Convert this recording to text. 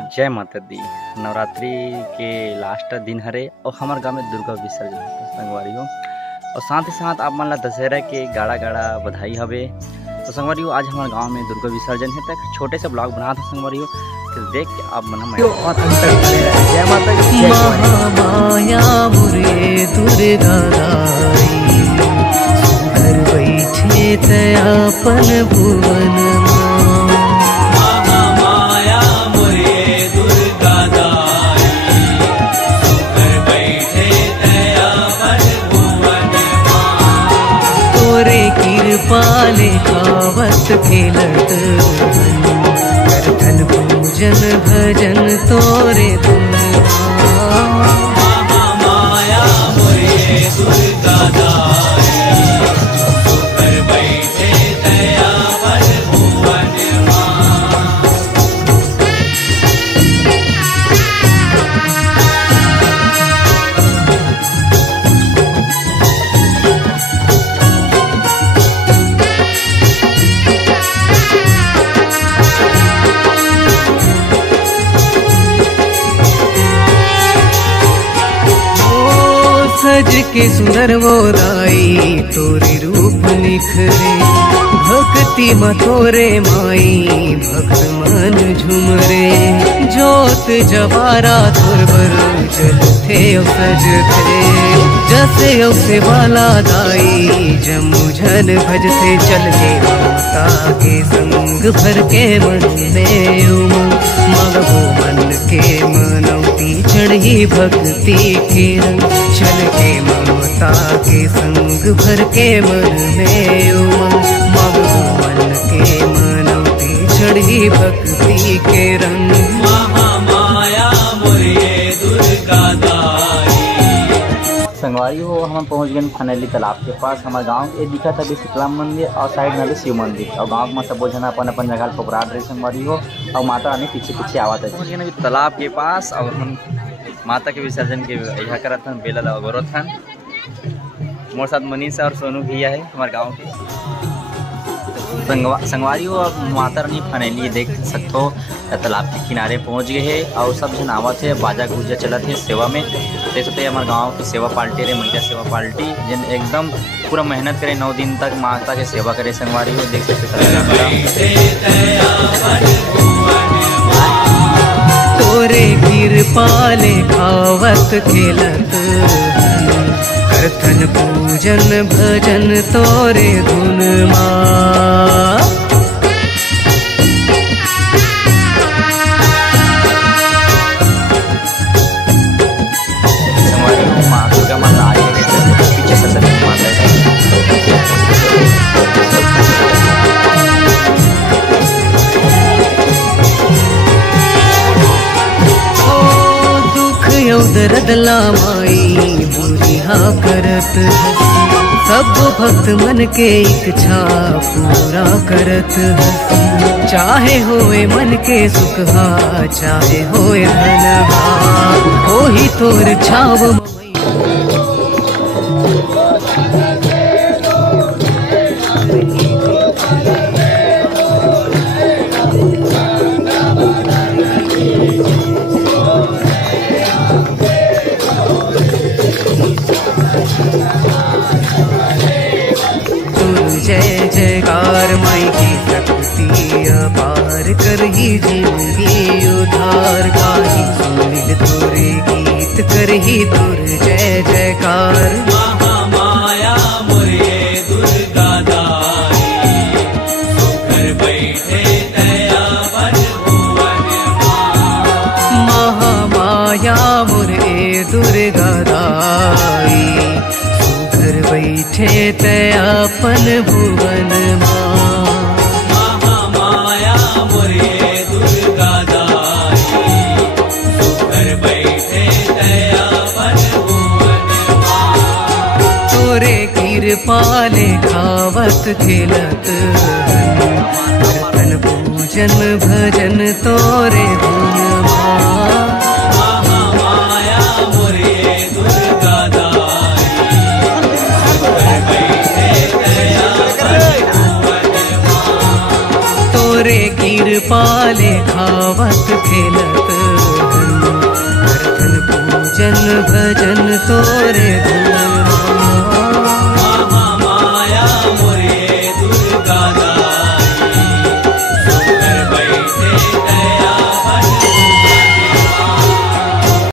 नमस्कार, जय माता दी। नवरात्रि के लास्ट दिन हरे और हमारे गांव में दुर्गा विसर्जन होता संगवारी हो और साथ ही साथ आप मान ला दशहरा के गाड़ा गाड़ा बधाई हवे। तो संगवारी हो आज हमारे गांव में दुर्गा विसर्जन है तक छोटे से ब्लॉग बना था संगवारी हो, तो देख के आप मना जय माता दी। महामाया मुरे दुर्गा घर बैठे तयापन भुवन कृपाले खावत खेलत करथन पूजन भजन तोरे महामाया मोरे दुर्गा दाई घर बैठे दया पर भुवन सज के सुंदर वो राई तोरे रूप निखरे भक्ति म तोरे माई भक्त मन झुमरे जोत जवारा तोर बर चलथे सज थे जसे से वाला दाई जमुझन भजते चल के माता के संग भर के मन में उमंग मगो मन के मनौती चढ़ी भक्ति के रंग चल के ममता के संग भर के मन में उमंग मगो मन के मनौती चढ़ी भक्ति के रंग महामाया मोरे दुर्गा दाई। संगवारी हो हम पहुंच गए फाइनली तालाब के पास। हमारे गांव ये दिखा था शीतला मंदिर और साइड में भी शिव मंदिर और गांव में सब जन अपन अपन जगह पकड़ा रहे संगवारी हो और माता रानी पीछे पीछे आवाज है। पहुंच गए तालाब के पास और हम माता के विसर्जन के यहाँ करत हन बेला लगोरत हन। मोर साथ मनीष और सोनू भैया है हमारे गाँव के संगवारी हो। अब माता रानी फाइनली देख सकते हो तालाब के किनारे पहुंच गए है और सब जन आवत है, बाजा गुजा चलत है सेवा में। देख सकते हमारे गांव की सेवा पार्टी रे महिला सेवा पार्टी जिन एकदम पूरा मेहनत करे 9 दिन तक माता के सेवा करे संगवारी हो। देख सकते तोरे कृपाले खावत खेलत करथन पूजन भजन तोरे धुन माँ दरदला माई बुरिहा करत सब भक्त मन के इच्छा पूरा करत चाहे होए मन के सुखहा चाहे होए धनहा होही तोर छाव जय जयकार माई की शक्ति अपार करही जिंदगी उधार गाही सुनिल तोरे गीत करही तोर जय जयकार। महामाया मोरे दुर्गा दाई घर बैठे दया पर भुवन महामाया मोरे दुर्गा दाई बैठे तयापन भुवन महामाया मोरे दुर्गा दाई घर बैठे दया पर भुवन तोरे कृपाले खावत खेलत करथन पूजन भजन तोरे धुन महामाया मोरे दुर्गा दाई घर बैठे दया पर भुवन तोरे कीर पाले खावत खेलत करतन पूजन भजन तोरे